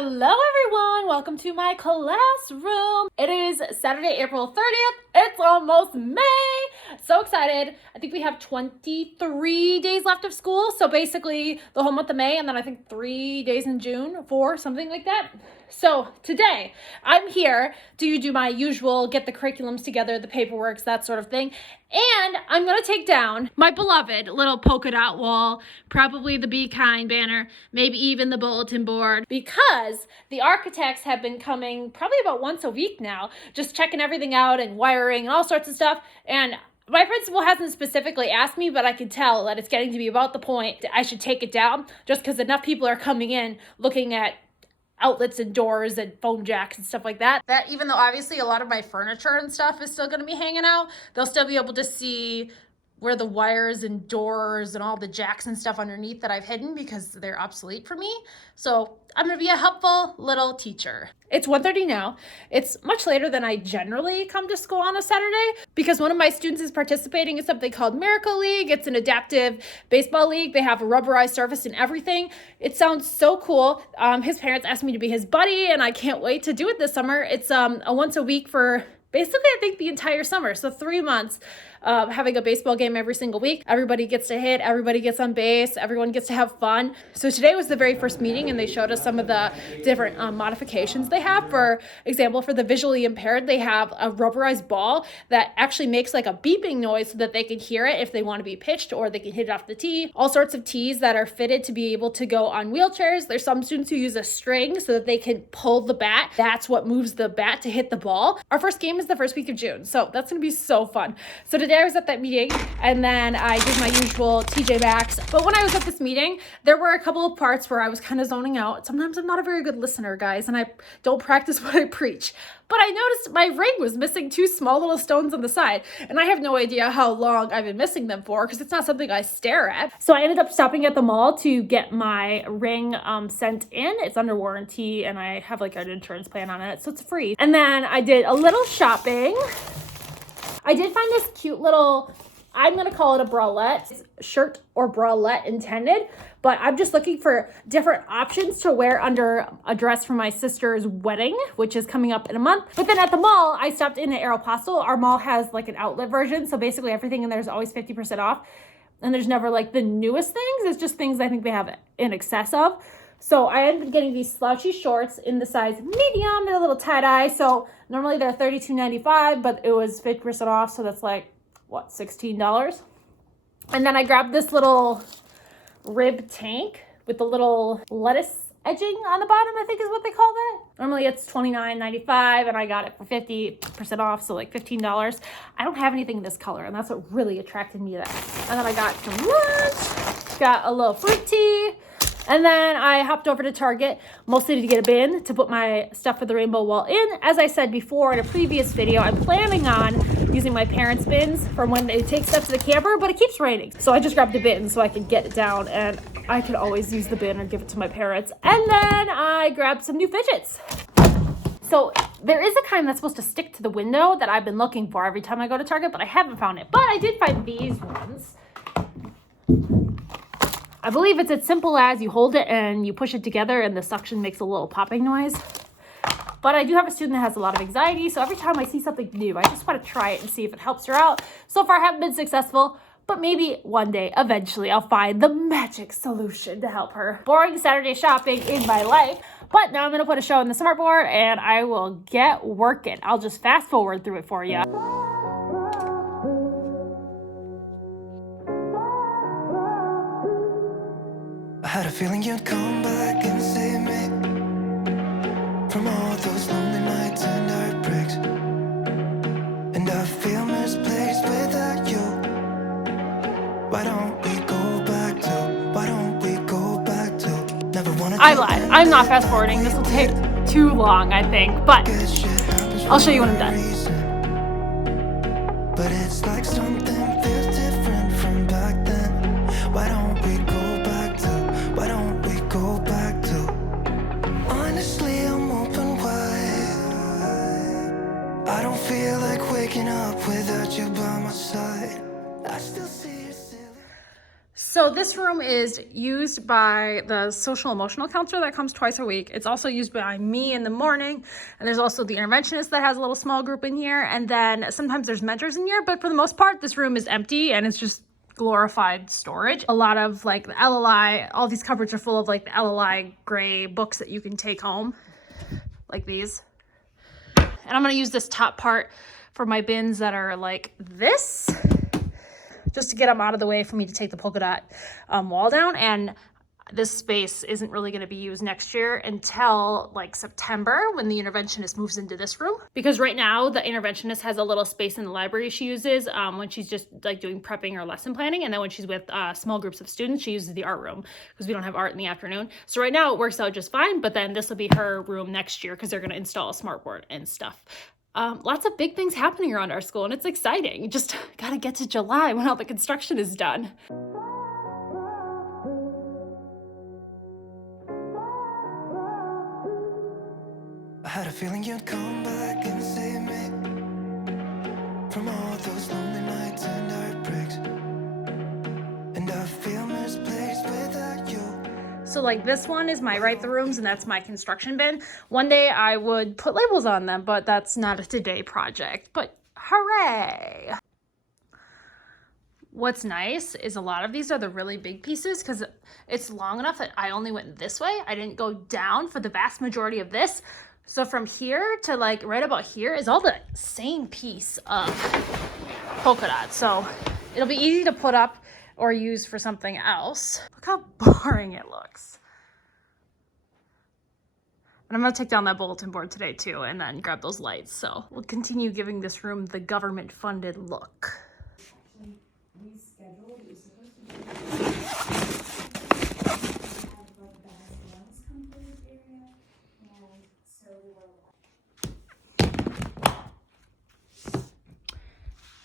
Hello everyone, welcome to my classroom. It is Saturday, April 30th. It's almost May. So excited. I think we have 23 days left of school. So basically the whole month of May and then I think 3 days in June, 4, something like that. So today I'm here to do my usual get the curriculums together, the paperwork, that sort of thing. And I'm going to take down my beloved little polka dot wall, probably the Be Kind banner, maybe even the bulletin board, because the architects have been coming probably about once a week now, just checking everything out and wiring and all sorts of stuff. And my principal hasn't specifically asked me, but I can tell that it's getting to be about the point that I should take it down just because enough people are coming in looking at outlets and doors and phone jacks and stuff like that. That even though obviously a lot of my furniture and stuff is still going to be hanging out, they'll still be able to see where the wires and doors and all the jacks and stuff underneath that I've hidden because they're obsolete for me. So I'm going to be a helpful little teacher. It's 1:30 now. It's much later than I generally come to school on a Saturday because one of my students is participating in something called Miracle League. It's an adaptive baseball league. They have a rubberized surface and everything. It sounds so cool. His parents asked me to be his buddy and I can't wait to do it this summer. It's a once a week for basically, I think the entire summer. So 3 months of having a baseball game every single week. Everybody gets to hit, everybody gets on base, everyone gets to have fun. So today was the very first meeting and they showed us some of the different modifications they have. For example, for the visually impaired, they have a rubberized ball that actually makes like a beeping noise so that they can hear it if they want to be pitched or they can hit it off the tee. All sorts of tees that are fitted to be able to go on wheelchairs. There's some students who use a string so that they can pull the bat. That's what moves the bat to hit the ball. Our first game is the first week of June, so that's going to be so fun. So today I was at that meeting and then I did my usual TJ Maxx. But when I was at this meeting, there were a couple of parts where I was kind of zoning out. Sometimes I'm not a very good listener, guys, and I don't practice what I preach. But I noticed my ring was missing 2 small little stones on the side. And I have no idea how long I've been missing them for because it's not something I stare at. So I ended up stopping at the mall to get my ring sent in. It's under warranty and I have like an insurance plan on it, so it's free. And then I did a little shopping. I did find this cute little, I'm going to call it a bralette. It's shirt or bralette intended, but I'm just looking for different options to wear under a dress for my sister's wedding, which is coming up in a month. But then at the mall, I stopped in at Aeropostale. Our mall has like an outlet version, so basically everything in there is always 50% off. And there's never like the newest things. It's just things I think they have in excess of. So I ended up getting these slouchy shorts in the size medium and a little tie-dye. So normally they're $32.95, but it was 50% off. So that's like, what, $16? And then I grabbed this little rib tank with the little lettuce edging on the bottom, I think is what they call that. Normally it's $29.95 and I got it for 50% off, so like $15. I don't have anything in this color and that's what really attracted me to that. And then I got some lunch, got a little fruit tea, and then I hopped over to Target, mostly to get a bin to put my stuff for the rainbow wall in. As I said before in a previous video, I'm planning on using my parents' bins for when they take stuff to the camper, but it keeps raining. So I just grabbed a bin so I could get it down and I could always use the bin or give it to my parents. And then I grabbed some new fidgets. So there is a kind that's supposed to stick to the window that I've been looking for every time I go to Target, but I haven't found it. But I did find these ones. I believe it's as simple as you hold it and you push it together and the suction makes a little popping noise. But I do have a student that has a lot of anxiety, so every time I see something new, I just want to try it and see if it helps her out. So far I haven't been successful, but maybe one day, eventually, I'll find the magic solution to help her. Boring Saturday shopping in my life, but now I'm going to put a show in the smartboard and I will get working. I'll just fast forward through it for you. I had a feeling you'd come back and save me from all those lonely nights and heartbreaks. And I feel misplaced without you. Why don't we go back to never wanna. I lied. I'm not fast forwarding. This will take too long, I think, but I'll show you when I'm done. But it's like something feels different from back then. Why don't we go back to honestly, I'm open wide. I don't feel like waking up without you by my side. I still see you silly. So this room is used by the social emotional counselor that comes twice a week. It's also used by me in the morning. And there's also the interventionist that has a little small group in here. And then sometimes there's mentors in here, but for the most part, this room is empty and it's just glorified storage. A lot of like the LLI, all these cupboards are full of like the LLI gray books that you can take home, like these. And I'm gonna use this top part for my bins that are like this, just to get them out of the way for me to take the polka dot wall down. And this space isn't really going to be used next year until like September when the interventionist moves into this room. Because right now the interventionist has a little space in the library she uses when she's just like doing prepping or lesson planning. And then when she's with small groups of students, she uses the art room because we don't have art in the afternoon. So right now it works out just fine, but then this will be her room next year because they're going to install a smart board and stuff. Lots of big things happening around our school and it's exciting. You just gotta get to July when all the construction is done. I had a feeling you'd come back and save me from all those lonely nights and heartbreaks, and I feel misplaced without you. So like this one is my write the rooms and that's my construction bin. One day I would put labels on them, but that's not a today project, but hooray. What's nice is a lot of these are the really big pieces because it's long enough that I only went this way. I didn't go down for the vast majority of this. So from here to like right about here is all the same piece of polka dot. So it'll be easy to put up or use for something else. Look how boring it looks. And I'm gonna take down that bulletin board today too and then grab those lights. So we'll continue giving this room the government funded look.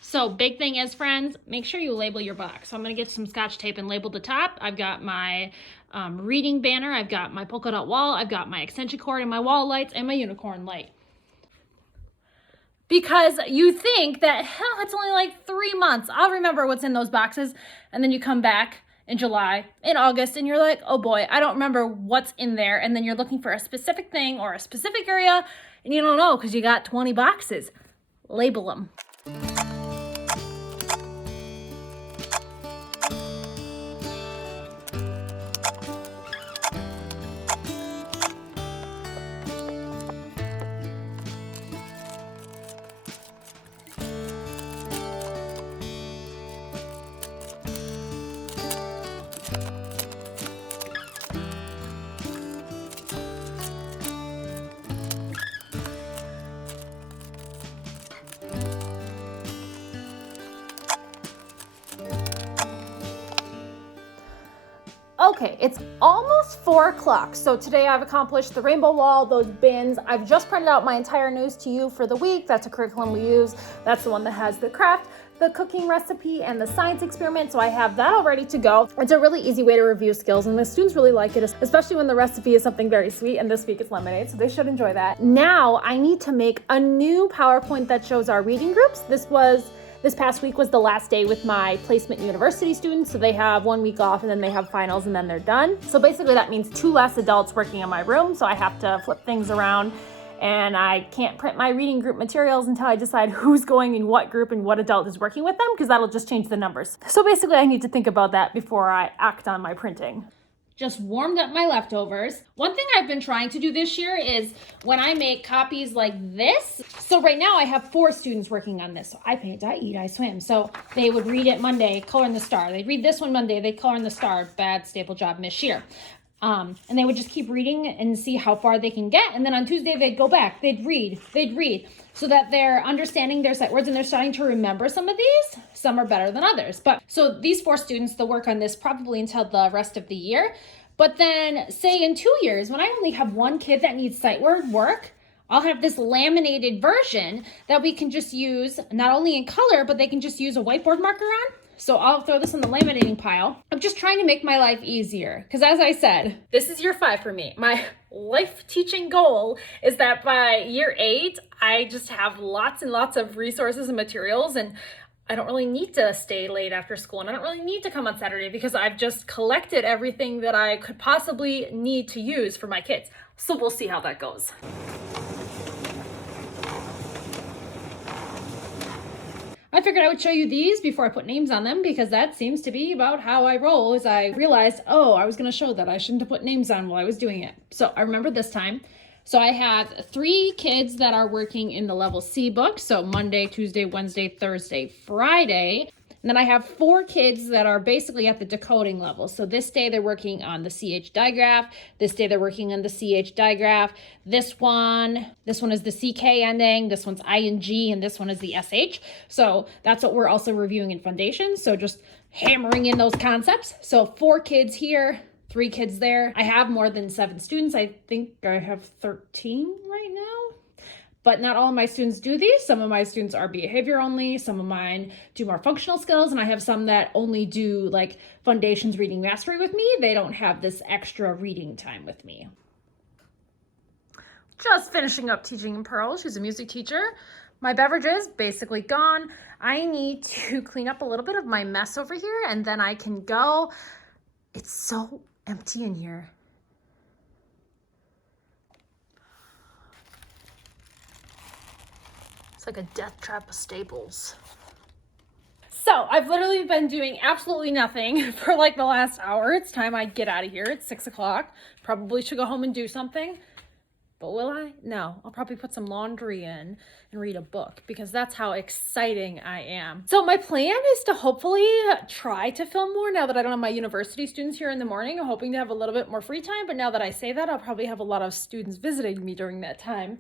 So big thing is, friends, make sure you label your box. So I'm gonna get some Scotch tape and label the top. I've got my reading banner, I've got my polka dot wall, I've got my extension cord and my wall lights and my unicorn light. Because you think that, hell, it's only like 3 months. I'll remember what's in those boxes. And then you come back in July, in August, and you're like, oh boy, I don't remember what's in there. And then you're looking for a specific thing or a specific area and you don't know because you got 20 boxes. Label them. Okay, it's almost 4 o'clock. So today I've accomplished the rainbow wall, those bins. I've just printed out my entire news to you for the week. That's a curriculum we use. That's the one that has the craft, the cooking recipe, and the science experiment. So I have that all ready to go. It's a really easy way to review skills and the students really like it, especially when the recipe is something very sweet, and this week it's lemonade, so they should enjoy that. Now I need to make a new PowerPoint that shows our reading groups. This past week was the last day with my placement university students, so they have 1 week off and then they have finals and then they're done. So basically that means 2 less adults working in my room, so I have to flip things around and I can't print my reading group materials until I decide who's going in what group and what adult is working with them, because that'll just change the numbers. So basically I need to think about that before I act on my printing. Just warmed up my leftovers. One thing I've been trying to do this year is when I make copies like this. So right now I have 4 students working on this. So I paint, I eat, I swim. So they would read it Monday, color in the star. They'd read this one Monday, they color in the star. Bad staple job, Miss Shear. And they would just keep reading and see how far they can get. And then on Tuesday, they'd go back, they'd read, so that they're understanding their sight words and they're starting to remember some of these. Some are better than others. But so these 4 students, they'll work on this probably until the rest of the year. But then say in 2 years, when I only have 1 kid that needs sight word work, I'll have this laminated version that we can just use not only in color, but they can just use a whiteboard marker on. So I'll throw this in the laminating pile. I'm just trying to make my life easier. Because as I said, this is year 5 for me. My life teaching goal is that by year 8, I just have lots and lots of resources and materials, and I don't really need to stay late after school, and I don't really need to come on Saturday because I've just collected everything that I could possibly need to use for my kids. So we'll see how that goes. I figured I would show you these before I put names on them because that seems to be about how I roll. As I realized, oh, I was going to show that I shouldn't have put names on while I was doing it. So I remember this time. So I have 3 kids that are working in the level C book. So Monday, Tuesday, Wednesday, Thursday, Friday. And then I have 4 kids that are basically at the decoding level. So this day they're working on the CH digraph. This day they're working on the CH digraph. This one is the CK ending. This one's ING, and this one is the SH. So that's what we're also reviewing in Foundation. So just hammering in those concepts. So 4 kids here, 3 kids there. I have more than 7 students. I think I have 13 right now. But not all of my students do these. Some of my students are behavior only. Some of mine do more functional skills. And I have some that only do like Foundations Reading Mastery with me. They don't have this extra reading time with me. Just finishing up teaching Pearl. She's a music teacher. My beverage is basically gone. I need to clean up a little bit of my mess over here and then I can go. It's so empty in here. It's like a death trap of Staples. So I've literally been doing absolutely nothing for like the last hour. It's time I get out of here. It's 6 o'clock. Probably should go home and do something. But will I? No, I'll probably put some laundry in and read a book because that's how exciting I am. So my plan is to hopefully try to film more now that I don't have my university students here in the morning. I'm hoping to have a little bit more free time, but now that I say that, I'll probably have a lot of students visiting me during that time.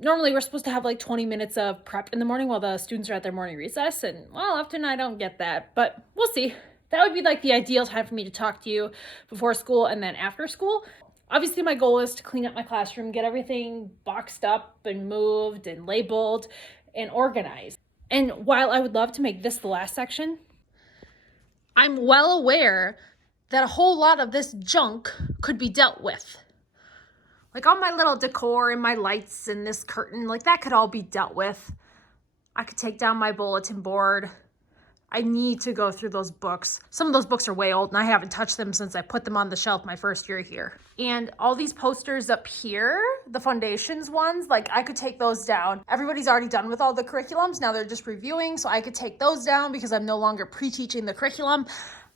Normally we're supposed to have like 20 minutes of prep in the morning while the students are at their morning recess, and well, often I don't get that, but we'll see. That would be like the ideal time for me to talk to you before school and then after school. Obviously my goal is to clean up my classroom, get everything boxed up and moved and labeled and organized. And while I would love to make this the last section, I'm well aware that a whole lot of this junk could be dealt with. Like all my little decor and my lights and this curtain, like that could all be dealt with. I could take down my bulletin board. I need to go through those books. Some of those books are way old and I haven't touched them since I put them on the shelf my first year here. And all these posters up here, the Foundations ones, like I could take those down. Everybody's already done with all the curriculums. Now they're just reviewing, so I could take those down because I'm no longer pre-teaching the curriculum.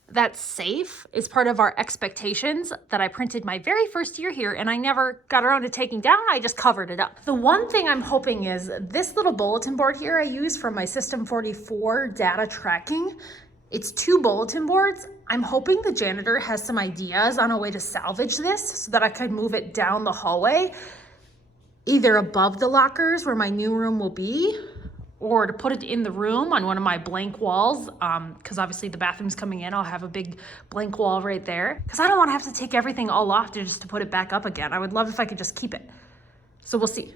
That's safe is part of our expectations that I printed my very first year here and I never got around to taking down. I just covered it up. The one thing I'm hoping is this little bulletin board here I use for my System 44 data tracking. It's 2 bulletin boards. I'm hoping the janitor has some ideas on a way to salvage this so that I could move it down the hallway, either above the lockers where my new room will be, or to put it in the room on one of my blank walls, because obviously the bathroom's coming in. I'll have a big blank wall right there, because I don't want to have to take everything all off just to put it back up again. I would love if I could just keep it. So we'll see.